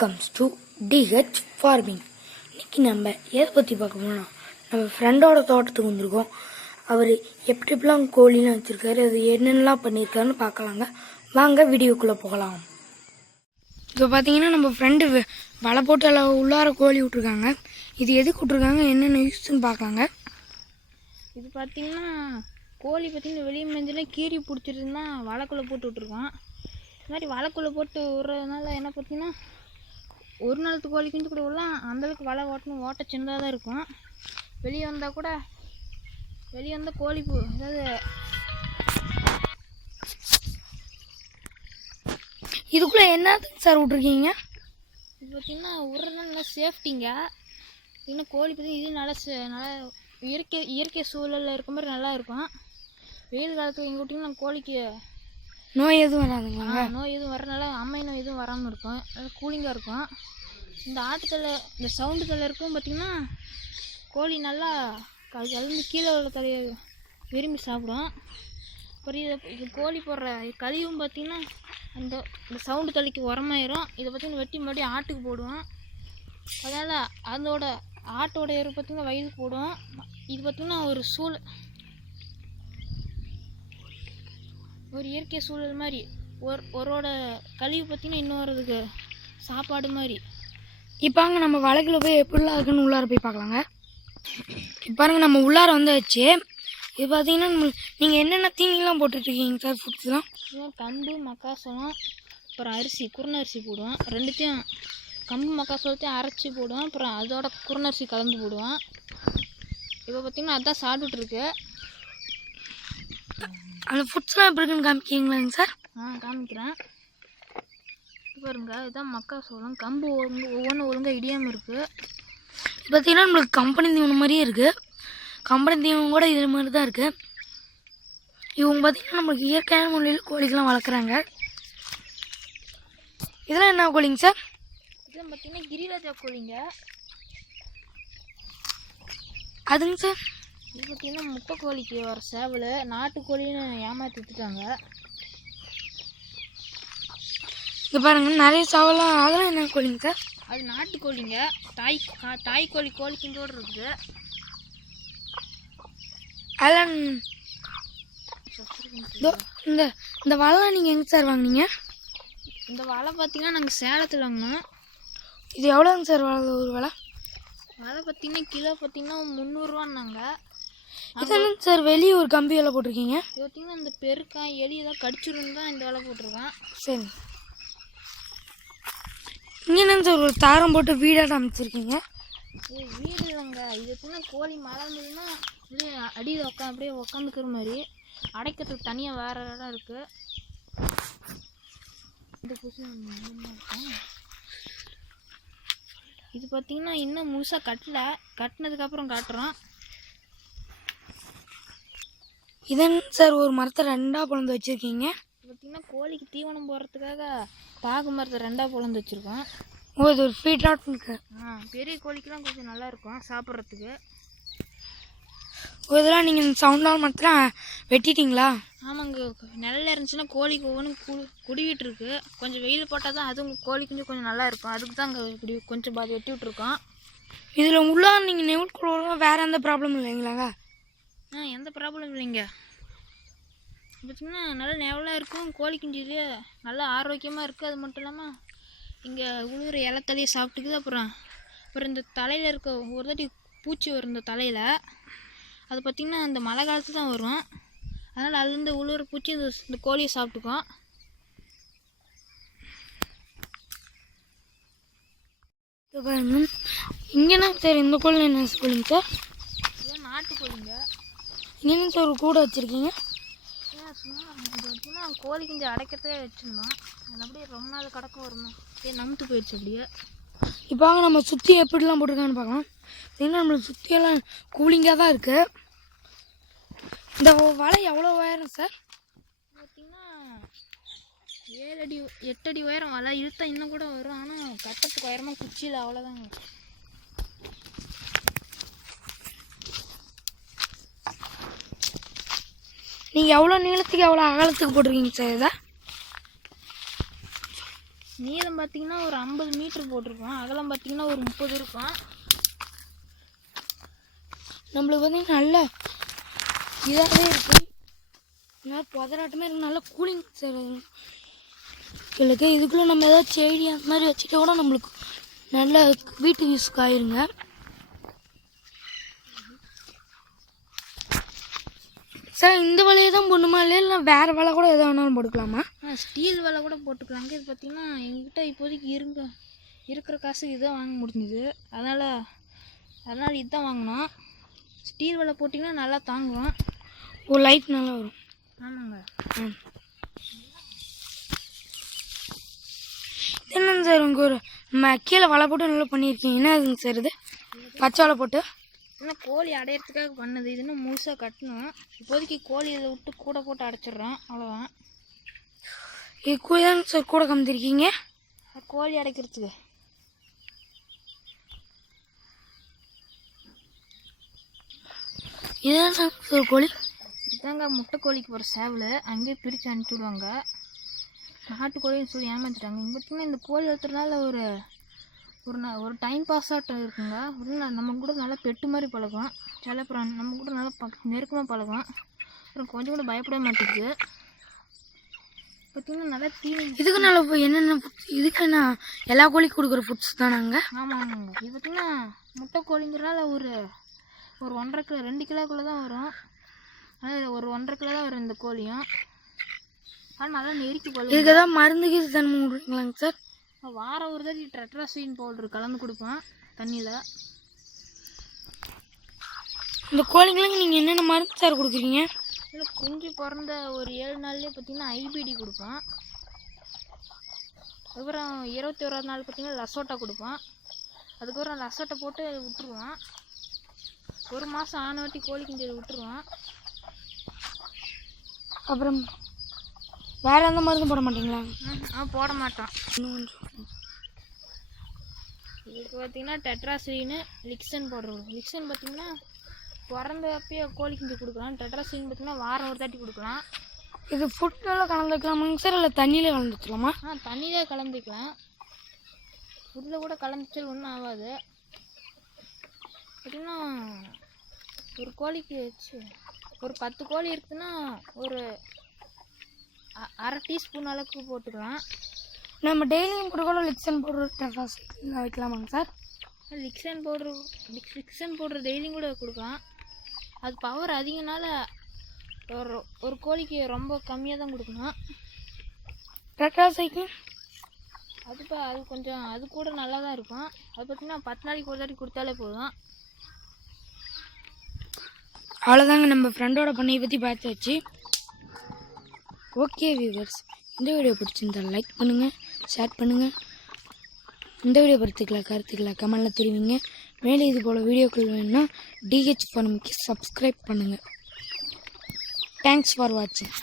Welcomes to DH farming இன்னைக்கு நம்ம எதை பற்றி பார்க்க போனா நம்ம ஃப்ரெண்டோட தோட்டத்துக்கு வந்திருக்கோம். அவர் எப்படி எப்படிலாம் கோழிலாம் வச்சுருக்காரு அது என்னென்னலாம் பண்ணியிருக்காருன்னு பார்க்கலாங்க. வாங்க வீடியோக்குள்ளே போகலாம். இப்போ பார்த்தீங்கன்னா நம்ம ஃப்ரெண்டு வலை போட்டு அளவு உள்ளார கோழி விட்ருக்காங்க இது எதுக்கு விட்ருக்காங்க என்னென்ன யூஸ்ன்னு பார்க்கலாங்க. இது பார்த்தீங்கன்னா கோழி பார்த்திங்கன்னா வெளியே மேஞ்செல்லாம் கீரி பிடிச்சிருந்தா வலைக்குள்ளே போட்டு விட்ருக்கோம் இது மாதிரி வலைக்குள்ளே போட்டு விட்றதுனால என்ன பார்த்தீங்கன்னா ஒரு நாளத்து கோழி குஞ்சு கூட விடலாம் அந்தளவுக்கு வலை ஓட்டணும் ஓட்ட சின்னதாக தான் இருக்கும். வெளியே வந்தால் கூட வெளியே வந்தால் கோழி பு அதாவது இதுக்குள்ளே என்னதுக்கு சார் விட்ருக்கீங்க இது பார்த்தீங்கன்னா விட்றதுனால நல்லா சேஃப்டிங்க. இன்னும் கோழி பார்த்தீங்கன்னா இது நல்லா சே- நல்லா இயற்கை இயற்கை சூழலில் இருக்க மாதிரி நல்லா இருக்கும். வெயில் காலத்துக்கு எங்கள் விட்டிங்கன்னா கோழிக்கு நோய் எதுவும் வராதுங்களா? நோய் எதுவும் வரனால அம்மை நோய் எதுவும் வராமல் இருக்கும். நல்லா கூலிங்காக இருக்கும். இந்த ஆட்டுத்தலை இந்த சவுண்டு தலை இருக்கும் பார்த்திங்கன்னா கோழி நல்லா க- கலந்து கீழே உள்ள தலையை விரும்பி சாப்பிடும். அப்புறம் இதை இது கோழி போடுற கழிவும் பார்த்திங்கன்னா அந்த இந்த சவுண்டு தலைக்கு உரமாயிரும். இதை பார்த்திங்கன்னா வெட்டி மறுபடியும் ஆட்டுக்கு போடுவோம். அதனால் அதோட ஆட்டோட எரு பார்த்திங்கன்னா வயலுக்கு போடுவோம் இது பார்த்திங்கன்னா ஒரு சூழ் ஒரு இயற்கை சூழல் மாதிரி ஒரு ஒரோட கழிவு பார்த்திங்கன்னா இன்னொருதுக்கு சாப்பாடு மாதிரி. இப்பாங்க நம்ம வலைக்குள்ள போய் எப்படிலாம் இருக்குன்னு உள்ளார போய் பார்க்கலாங்க. இப்போ பாருங்க நம்ம உள்ளார வந்தாச்சு. இது பார்த்தீங்கன்னா நீங்கள் என்னென்ன தீனிலாம் போட்டுட்ருக்கீங்க சார் ஃபுட்ஸ்லாம் கம்பு மக்காசோளம் அப்புறம் அரிசி குருணை அரிசி போடுவோம். ரெண்டுத்தையும் கம்பு மக்காசோளத்தையும் அரைச்சி போடுவோம். அப்புறம் அதோட குருணை அரிசி கலந்து போடுவோம். இப்போ பார்த்திங்கன்னா அதான் சாப்பிட்டுட்ருக்கு. அந்த ஃபுட்ஸ்லாம் எப்படி இருக்குன்னு காமிக்கிங்களாங்க சார் ஆ காமிக்கிறேன். பாருங்க இதுதான் மக்காசோளம் கம்பு ஒழுங்கு ஒவ்வொன்றும் ஒழுங்காக இடியாமல் இருக்குது பார்த்தீங்கன்னா நம்மளுக்கு கம்பெனி தீவனம் மாதிரியே இருக்குது கம்பெனி தீவனம் கூட இது மாதிரி தான் இருக்குது இவங்க பார்த்தீங்கன்னா நம்மளுக்கு இயற்கையான முறையில் கோழிக்கெலாம் வளர்க்குறாங்க. இதெல்லாம் என்ன கோழிங்க சார் இதுதான் பார்த்திங்கன்னா கிரிராஜா கோழிங்க. அதுங்க சார் இது பார்த்தீங்கன்னா முட்டை கோழிக்கு வர சேவல். நாட்டுக்கோழின்னு ஏமாற்றி வித்துட்டாங்க இங்கே பாருங்க நிறைய சாவலாம் அதெல்லாம் என்ன கோழிங்க? சார் அது நாட்டுக்கோழிங்க. தாய் தாய் கோழி கோழி குஞ்சோடு இருக்குது. அதெல்லாம் இந்த இந்த வலைலாம் நீங்கள் எங்கே சார் வாங்குனீங்க? இந்த வலை பார்த்தீங்கன்னா நாங்கள் சேலத்தில் வாங்கினோம். இது எவ்வளோங்க சார் வலை ஒரு வலை? வலை பார்த்தீங்கன்னா கிலோ பார்த்தீங்கன்னா முந்நூறுரூவான்னாங்க இது என்னங்க சார் வெளியே ஒரு கம்பி வலை போட்டிருக்கீங்க? இது பார்த்தீங்கன்னா இந்த பெருக்கான் எலி ஏதாவது கடிச்சிருந்து தான் இந்த வலை போட்டிருக்கேன். சரி. இங்கே என்னங்க சார் ஒரு தாரம் போட்டு வீடாட்ட அமைச்சிருக்கீங்க வீடு இல்லைங்க. இது பார்த்தீங்கன்னா கோழி மழை இருந்ததுன்னா அப்படியே அடியில் உட்கா அப்படியே உக்காந்துக்கிற மாதிரி. அடைக்கிறதுக்கு தனியாக வேறு இடம் இருக்குது இந்த இருக்கும் இது பார்த்தீங்கன்னா இன்னும் முழுசாக கட்டல. கட்டினதுக்கப்புறம் காட்டுறோம். இதன் சார் ஒரு மரத்தை ரெண்டாக பிளந்து வச்சுருக்கீங்க. பார்த்தீங்கன்னா கோழிக்கு தீவனம் போடுறதுக்காக பாகு மரத்தை ரெண்டாக பிளந்து வச்சுருக்கோம். ஓ இது ஒரு ஃபீட் இருக்கு. ஆ பெரிய கோழிக்கெலாம் கொஞ்சம் நல்லா இருக்கும் சாப்பிட்றதுக்கு. ஓ இதெல்லாம் நீங்கள் இந்த சவுண்டால் மரத்தெலாம் வெட்டிட்டீங்களா? ஆமாங்க நிழல்ல இருந்துச்சுன்னா கோழிக்கு ஒவ்வொன்றும் கு குடிவிட்டு இருக்கு. கொஞ்சம் வெயில் போட்டால் தான் அதுவும் கோழி கொஞ்சம் கொஞ்சம் நல்லா இருக்கும். அதுக்கு தான் அங்கே இப்படி கொஞ்சம் பாதி வெட்டி விட்ருக்கோம் இதில் உள்ளார நீங்கள் நெவுட் கூட வேறு எந்த ப்ராப்ளமும் இல்லைங்களாங்க? ஆ எந்த ப்ராப்ளம் இல்லைங்க. பார்த்தீங்கன்னா நல்லா நெவலாக இருக்கும் கோழி குஞ்சுலேயே. நல்லா ஆரோக்கியமாக இருக்குது அது மட்டும் இல்லாமல் இங்கே உழுவுற இலத்தலையை சாப்பிட்டுக்குது அப்புறம் அப்புறம் இந்த தலையில் இருக்க ஒரு தாட்டி பூச்சி வரும் இந்த தலையில். அது பார்த்திங்கன்னா இந்த மழை காலத்துல தான் வரும். அதனால் அதுலேருந்து உழுவுற பூச்சி இந்த இந்த கோழியை சாப்பிட்டுக்கும். இது பாருங்க. சார் இந்த கோழி என்ன கோழிங்க சார்? நாட்டுக்கோழிங்க. இங்கே என்ன சார் ஒரு கூடை வச்சுருக்கீங்க பார்த்தீங்கன்னா கோழி குஞ்சு அடைக்கிறதே வச்சுருந்தோம். அது அப்படியே ரொம்ப நாள் கிடக்க வருமா? அப்படியே நமுத்து போயிடுச்சு அப்படியே. இப்போ வாங்க நம்ம சுற்றி எப்படிலாம் போட்டிருக்கான்னு பார்க்கலாம். பார்த்தீங்கன்னா நம்மளுக்கு சுற்றியெல்லாம் கூலிங்காக தான் இருக்குது இந்த வலை எவ்வளோ உயரம் சார்? பார்த்தீங்கன்னா ஏழு அடி எட்டு அடி உயரம் வலை. இழுத்தா இன்னும் கூட வரும். ஆனால் கட்டத்துக்கு உயரமாக குச்சியில் அவ்வளோதாங்க நீங்கள் எவ்வளோ நீளத்துக்கு எவ்வளோ அகலத்துக்கு போட்டிருக்கீங்க சார் இதை? நீளம் பார்த்தீங்கன்னா ஒரு ஐம்பது மீட்டர் போட்டிருக்கோம். அகலம் பார்த்தீங்கன்னா ஒரு முப்பது இருக்கும். நம்மளுக்கு பார்த்தீங்கன்னா நல்ல இதாகவே இருக்கு. நல்லா புதராட்டமே இருக்கு. நல்லா கூலிங் இருக்கு இதுக்குள்ளே நம்ம ஏதாவது செடி அந்த மாதிரி வச்சுட்டா கூட நம்மளுக்கு நல்ல வீட்டு யூஸ்க்கு ஆயிருங்க. சார் இந்த வலையை தான் போடணுமா? இல்லை இல்லை வேறு வலை கூட எதை வேணாலும் போட்டுக்கலாமா? ஸ்டீல் வலை கூட போட்டுக்கலாங்க இது பார்த்தீங்கன்னா எங்ககிட்ட இப்போதைக்கு இருங்க. இருக்கிற காசு இதான் வாங்க முடிஞ்சுது. அதனால் அதனால் இதுதான் வாங்கினோம். ஸ்டீல் வலை போட்டிங்கன்னா நல்லா தாங்கும். ஒரு லைட் நல்லா வரும். ஆமாங்க. ம். என்னங்க சார் உங்கள் ஒரு ம கீழே வலை போட்டு நல்லா பண்ணியிருக்கீங்க. என்ன அதுங்க சார் இது? பச்சை வலை போட்டு? இன்னும் கோழி அடையிறதுக்காக பண்ணது. இது இன்னும் முழுசாக கட்டணும். இப்போதைக்கு கோழி இதை விட்டு கூட போட்டு அடைச்சிடுறோம். அவ்வளோதான் கூட தாங்க சார் கூட கமித்திருக்கீங்க கோழி அடைக்கிறதுக்கு. இதுதான் சார் கோழி. இதாங்க முட்டை கோழிக்கு போகிற சேவல். அங்கேயே பிரித்து அனுப்பிச்சி விடுவாங்க. நாட்டுக்கோழின்னு சொல்லி ஏமாத்திட்டாங்க. இங்கே பார்த்தீங்கன்னா இந்த கோழி வளர்த்துறதுனால ஒரு ஒரு ந ஒரு டைம் பாஸ் ஆட்டம் இருக்குங்க. ஒரு நம்ம கூட நல்லா பெட்டு மாதிரி பழகும் செல்லப்புறம் நம்ம கூட நல்லா பக்க நெருக்கமாக பழகும் அப்புறம் கொஞ்சம் கூட பயப்பட மாட்டேங்குது. பார்த்தீங்கன்னா நல்லா தீனி இதுக்கு நல்ல ஃபு- என்னென்ன ஃபுட்ஸ் இதுக்கு என்ன எல்லா கோழிக்கும் கொடுக்குற ஃபுட்ஸ் தானாங்க? ஆமாம் ஆமாங்க. இது பார்த்தீங்கன்னா முட்டை கோழிங்கிறனால ஒரு ஒரு ஒன்றரை கிலோ ரெண்டு கிலோக்குள்ளே தான் வரும். ஆனால் ஒரு ஒன்றரை கிலோ தான் வரும் இந்த கோழியும். ஆனால் நல்லா நெருக்கி பழகும் இதுக்கு ஏதாவது மருந்து கீது தன்மை விட்றீங்களாங்க சார்? வாரம் ஒரு தடவை டெட்ராசின் பவுடர் கலந்து கொடுப்பேன் தண்ணியில். இந்த கோழிங்களுக்கு நீங்கள் என்னென்ன மருந்து சார் கொடுக்குறீங்க? இல்லை குஞ்சு பிறந்த ஒரு ஏழு நாள்லேயே பார்த்தீங்கன்னா ஐபிடி கொடுப்பேன். அதுக்கப்புறம் இருபத்தி ஓராது நாள் பார்த்தீங்கன்னா லசோட்டா கொடுப்பேன். அதுக்கப்புறம் லசோட்டா போட்டு விட்டுருவேன். ஒரு மாதம் ஆன வாட்டி கோழி குஞ்சு விட்டுருவேன். அப்புறம் வேறு எந்த மருந்தும் போட மாட்டீங்களா? ஆ போட மாட்டோம். இதுக்கு பார்த்தீங்கன்னா டெட்ராசின்னு லிக்சன் போடுறோம். லிக்சன் பார்த்தீங்கன்னா பிறந்த அப்பயே கோழி குஞ்சு கொடுக்கலாம். டெட்ராசின் பார்த்தீங்கன்னா வாரம் ஒரு தாட்டி கொடுக்கலாம். இது ஃபுட்டெல்லாம் கலந்து வைக்கலாமாங்க சார் இல்லை தண்ணியில் கலந்து வச்சுக்கலாமா ஆ தண்ணியிலே கலந்துக்கலாம். ஃபுட்டில் கூட கலந்துச்சால் ஒன்றும் ஆகாது. பார்த்தீங்கன்னா ஒரு கோழிக்கு வச்சு ஒரு பத்து கோழி இருக்குன்னா ஒரு அரை டீஸ்பூன் அளவுக்கு போட்டுக்கலாம். நம்ம டெய்லியும் கூட கூட லிக்சன் போடுற வைக்கலாமாங்க சார் லிக்சன் பவுட்ரு லிக்சன் பவுட்ரு டெய்லியும் கூட கொடுக்கலாம். அது பவர் அதிகனால ஒரு ஒரு கோழிக்கு ரொம்ப கம்மியாக தான் கொடுக்கணும். டெட்ராசைக்கு அது பா அது கொஞ்சம் அது கூட நல்லா தான் இருக்கும். அது பார்த்தீங்கன்னா பத்து நாளைக்கு ஒரு தாட்டி கொடுத்தாலே போதும். அவ்வளோதாங்க நம்ம ஃப்ரெண்டோட பண்ணையை பற்றி பார்த்தாச்சு. ஓகே வியூவர்ஸ் இந்த வீடியோ பிடிச்சிருந்தா லைக் பண்ணுங்கள் ஷேர் பண்ணுங்கள் இந்த வீடியோ படுத்துக்கல கருத்துக்களை கமெண்டில் தெரிவிங்க. மேலே இது போல் வீடியோக்கள் வேணும்னா டிஹெச் ஃபார்முக்கு சப்ஸ்கிரைப் பண்ணுங்கள் தேங்க்ஸ் ஃபார் வாட்சிங்